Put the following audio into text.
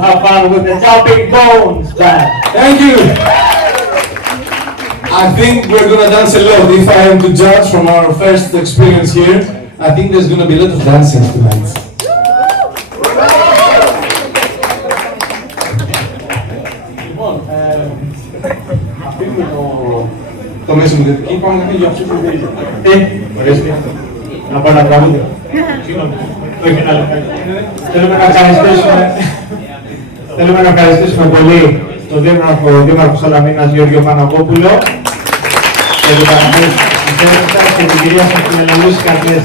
have fun with the Chopping Bones band. Thank you. I think we're gonna dance a lot. If I am to judge from our first experience here, I think there's gonna be a lot of dancing tonight. Λοιπόν, αυτό είναι Το μέσο μου δυτική, πάμε να για αυτό που δεν ορίστε, να πω ένα τραγούδι. Συγγνώμη, όχι ένα λεπτό. Θέλουμε να ευχαριστήσουμε πολύ τον Δήμαρχο Σαλαμίνας Γεώργιο Παναγόπουλο και τον Παναγόπουλο της Έρευνας και την κυρία Σαφινελαλούς Καρδιές.